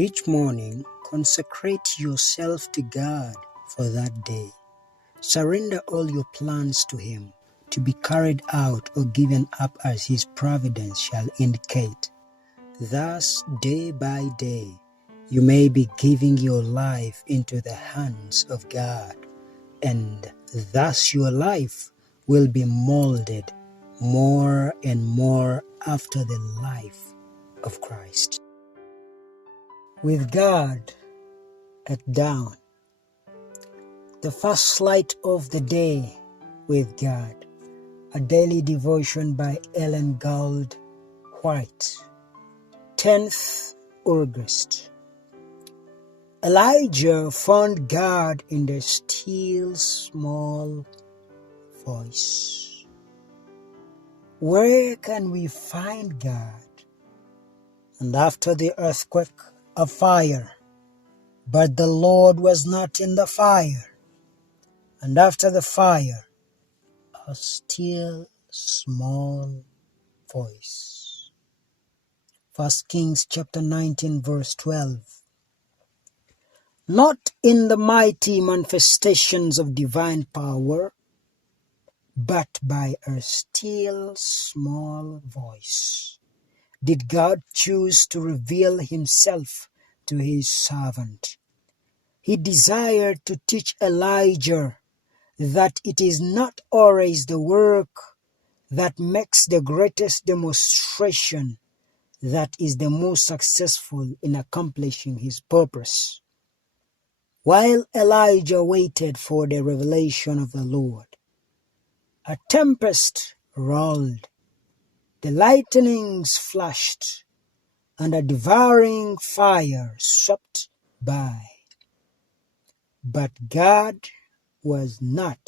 Each morning, consecrate yourself to God for that day. Surrender all your plans to Him, to be carried out or given up as His providence shall indicate. Thus, day by day, you may be giving your life into the hands of God, and thus your life will be molded more and more after the life of Christ. With God at dawn, the first light of the day with God, a daily devotion by Ellen Gould White. 10th August. Elijah found God in the still small voice. Where can we find God? And after the earthquake, a fire. But the Lord was not in the fire. And after the fire, a still small voice. 1 Kings chapter 19 verse 12. Not in the mighty manifestations of divine power, but by a still small voice did God choose to reveal Himself to His servant. He desired to teach Elijah that it is not always the work that makes the greatest demonstration that is the most successful in accomplishing his purpose. While Elijah waited for the revelation of the Lord, a tempest rolled, the lightnings flashed, and a devouring fire swept by. But God was not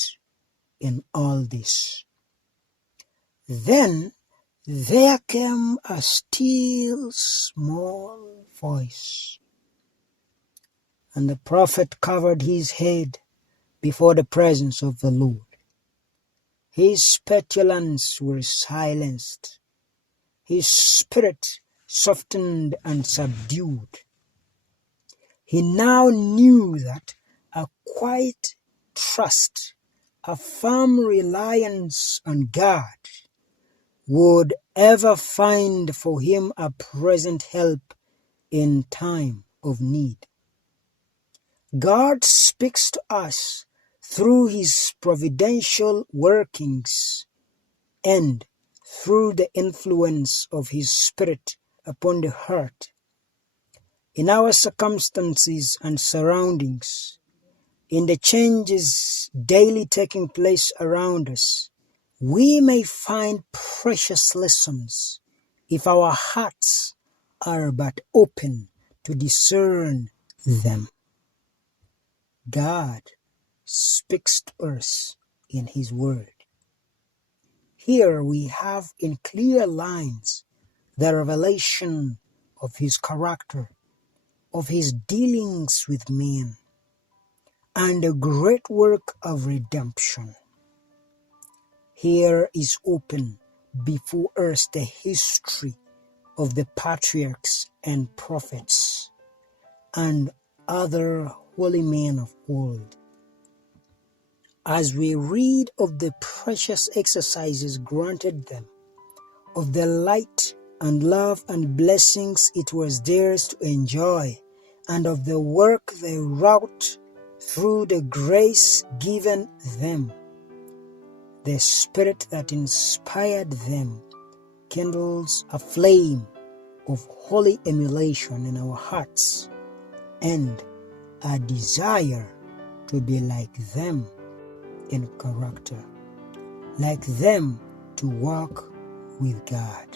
in all this. Then there came a still small voice, and the prophet covered his head before the presence of the Lord. His petulance was silenced, his spirit softened and subdued. He now knew that a quiet trust, a firm reliance on God would ever find for him a present help in time of need. God speaks to us through His providential workings and through the influence of His Spirit upon the heart. In our circumstances and surroundings, in the changes daily taking place around us, we may find precious lessons if our hearts are but open to discern them. God speaks to us in His Word. Here we have in clear lines the revelation of His character, of His dealings with men, and the great work of redemption. Here is open before us the history of the patriarchs and prophets and other holy men of old. As we read of the precious exercises granted them, of the light and love and blessings it was theirs to enjoy, and of the work they wrought through the grace given them, the Spirit that inspired them kindles a flame of holy emulation in our hearts and a desire to be like them in character, like them to walk with God.